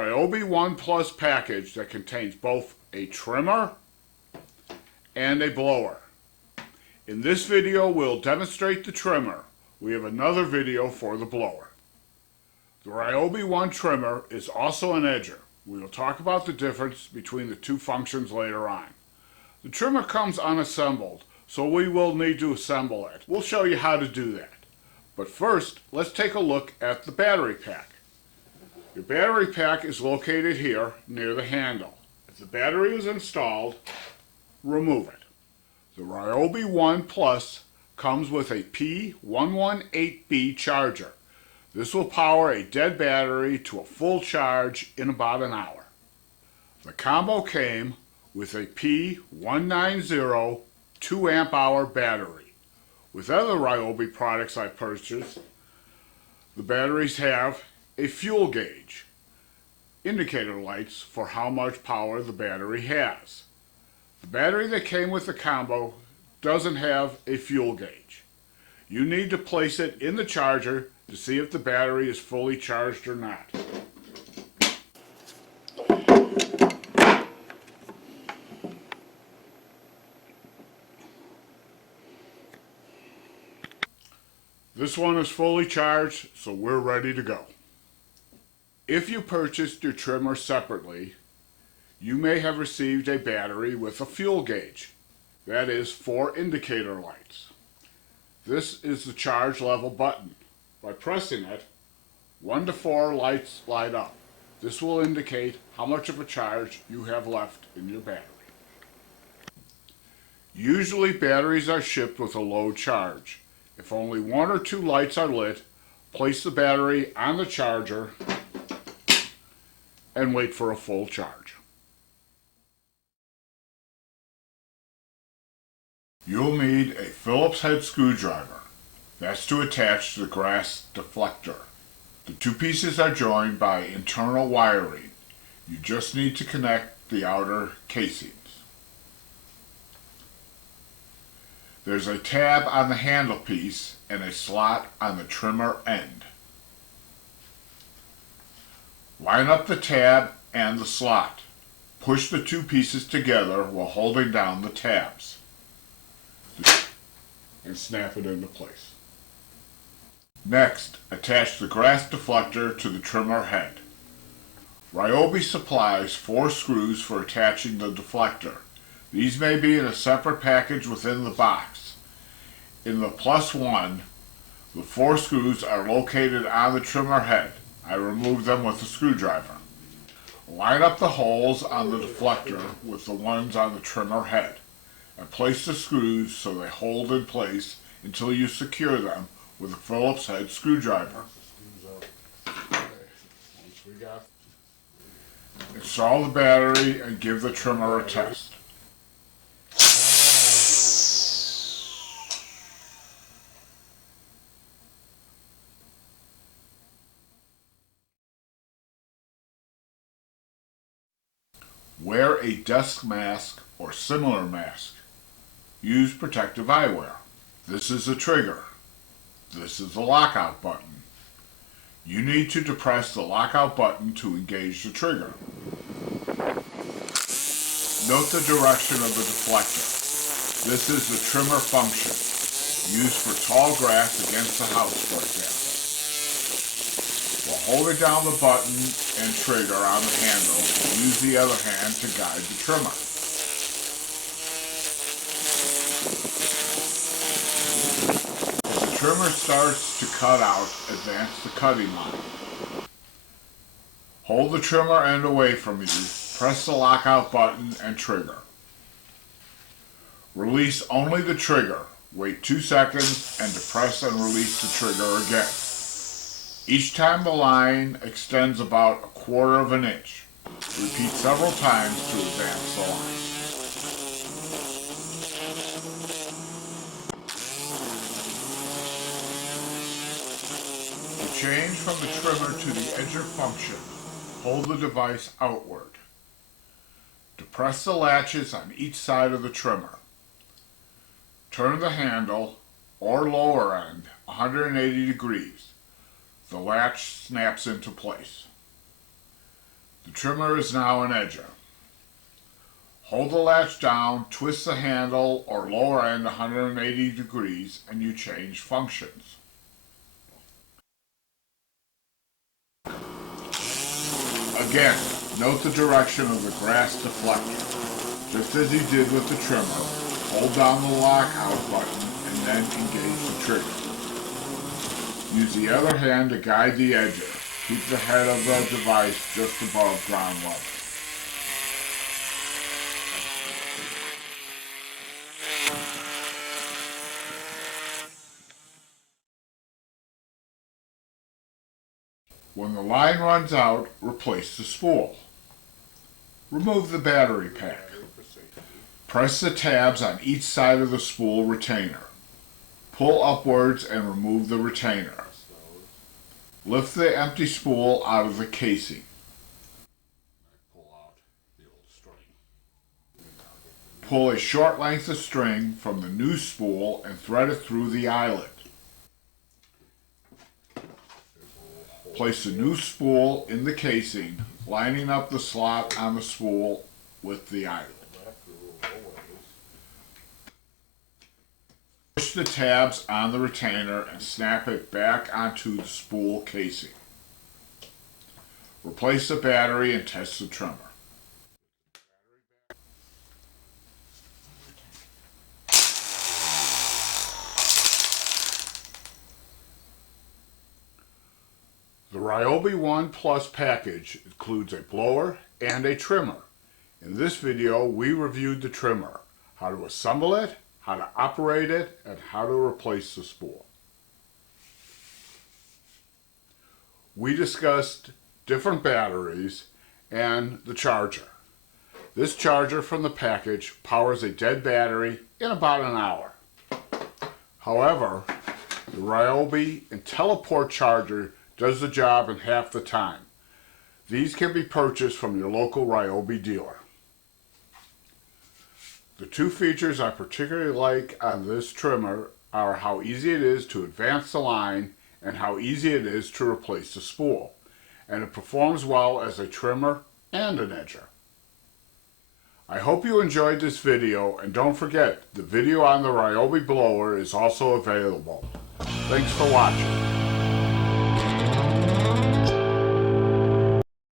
Ryobi One Plus package that contains both a trimmer and a blower. In this video, we'll demonstrate the trimmer. We have another video for the blower. The Ryobi One trimmer is also an edger. We will talk about the difference between the two functions later on. The trimmer comes unassembled, so we will need to assemble it. We'll show you how to do that. But first, let's take a look at the battery pack. Your battery pack is located here near the handle. If the battery is installed, remove it. The Ryobi One Plus comes with a P118B charger. This will power a dead battery to a full charge in about an hour. The combo came with a P190 2 amp hour battery. With other Ryobi products I purchased, the batteries have a fuel gauge, indicator lights for how much power the battery has. The battery that came with the combo doesn't have a fuel gauge. You need to place it in the charger to see if the battery is fully charged or not. This one is fully charged, so we're ready to go. If you purchased your trimmer separately, you may have received a battery with a fuel gauge. That is 4 indicator lights. This is the charge level button. By pressing it, 1 to 4 lights light up. This will indicate how much of a charge you have left in your battery. Usually batteries are shipped with a low charge. If only 1 or 2 lights are lit, place the battery on the charger and wait for a full charge. You'll need a Phillips head screwdriver. That's to attach the grass deflector. The two pieces are joined by internal wiring. You just need to connect the outer casings. There's a tab on the handle piece and a slot on the trimmer end. Line up the tab and the slot. Push the two pieces together while holding down the tabs and snap it into place. Next, attach the grass deflector to the trimmer head. Ryobi supplies 4 screws for attaching the deflector. These may be in a separate package within the box. In the Plus One, the 4 screws are located on the trimmer head. I removed them with a screwdriver. Line up the holes on the deflector with the ones on the trimmer head, and place the screws so they hold in place until you secure them with a Phillips head screwdriver. Install the battery and give the trimmer a test. Wear a desk mask or similar mask. Use protective eyewear. This is the trigger. This is the lockout button. You need to depress the lockout button to engage the trigger. Note the direction of the deflector. This is the trimmer function, used for tall grass against the house, for example. While holding down the button and trigger on the handle, use the other hand to guide the trimmer. As the trimmer starts to cut out, advance the cutting line. Hold the trimmer end away from you, press the lockout button and trigger. Release only the trigger. Wait 2 seconds and depress and release the trigger again. Each time the line extends about 1/4 inch. Repeat several times to advance the line. To change from the trimmer to the edger function, hold the device outward. Depress the latches on each side of the trimmer. Turn the handle, or lower end, 180 degrees. The latch snaps into place. The trimmer is now an edger. Hold the latch down, twist the handle or lower end 180 degrees and you change functions. Again, note the direction of the grass deflector. Just as you did with the trimmer, hold down the lockout button and then engage the trigger. Use the other hand to guide the edger. Keep the head of the device just above ground level. When the line runs out, replace the spool. Remove the battery pack. Press the tabs on each side of the spool retainer. Pull upwards and remove the retainer. Lift the empty spool out of the casing. Pull a short length of string from the new spool and thread it through the eyelet. Place the new spool in the casing, lining up the slot on the spool with the eyelet. Push the tabs on the retainer and snap it back onto the spool casing. Replace the battery and test the trimmer. The Ryobi One Plus Package includes a blower and a trimmer. In this video, we reviewed the trimmer, how to assemble it, how to operate it, and how to replace the spool. We discussed different batteries and the charger. This charger from the package powers a dead battery in about an hour. However, the Ryobi IntelliPort charger does the job in half the time. These can be purchased from your local Ryobi dealer. The two features I particularly like on this trimmer are how easy it is to advance the line and how easy it is to replace the spool. And it performs well as a trimmer and an edger. I hope you enjoyed this video, and don't forget, the video on the Ryobi blower is also available. Thanks for watching.